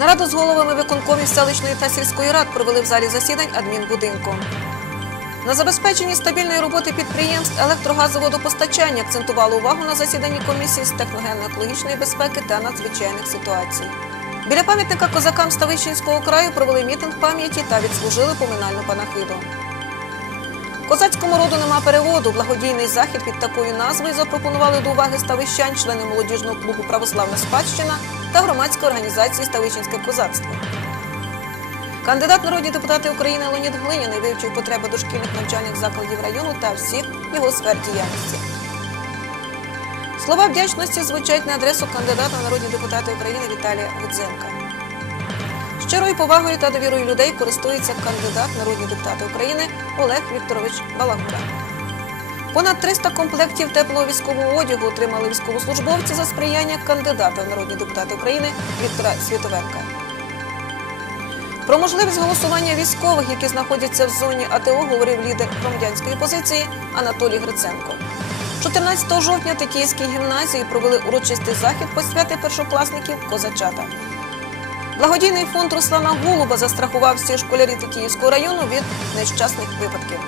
Нараду з головами виконкомів селищної та сільської рад провели в залі засідань адмінбудинку. На забезпеченні стабільної роботи підприємств електрогазоводопостачання акцентували увагу на засіданні комісії з техногенно-екологічної безпеки та надзвичайних ситуацій. Біля пам'ятника козакам Ставищенського краю провели мітинг пам'яті та відслужили поминальну панахиду. Козацькому роду нема переводу. Благодійний захід під такою назвою запропонували до уваги ставищан, члени молодіжного клубу Православна спадщина та громадської організації Ставищенське козацтво. Кандидат народні депутати України Леонід Глиняний вивчив потреби дошкільних навчальних закладів району та всіх його сфер діяльності. Слова вдячності звучать на адресу кандидата народні депутати України Віталія Гудзенка. Щирою повагою та довірою людей користується кандидат народні депутати України Олег Вікторович Балагура. Понад 300 комплектів теплого військового одягу отримали військовослужбовці за сприяння кандидата в народні депутати України Віктора Світовенка. Про можливість голосування військових, які знаходяться в зоні АТО, говорив лідер громадянської позиції Анатолій Гриценко. 14 жовтня Тетіївській гімназії провели урочистий захід посвяти першокласників козачата. Благодійний фонд Руслана Голуба застрахував всі школярі Тетіївського району від нещасних випадків.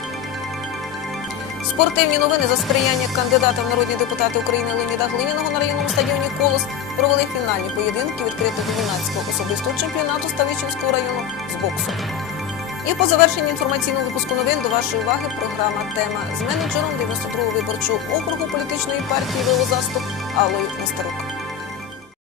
Спортивні новини за сприяння кандидата в народні депутати України Леоніда Глиняного на районному стадіоні Колос провели фінальні поєдинки відкритого юнацького особистого чемпіонату Ставичинського району з боксу. І по завершенні інформаційного випуску новин до вашої уваги програма Тема з менеджером 92-го виборчого округу політичної партії ВО «Заступ» Аллою Нестерук.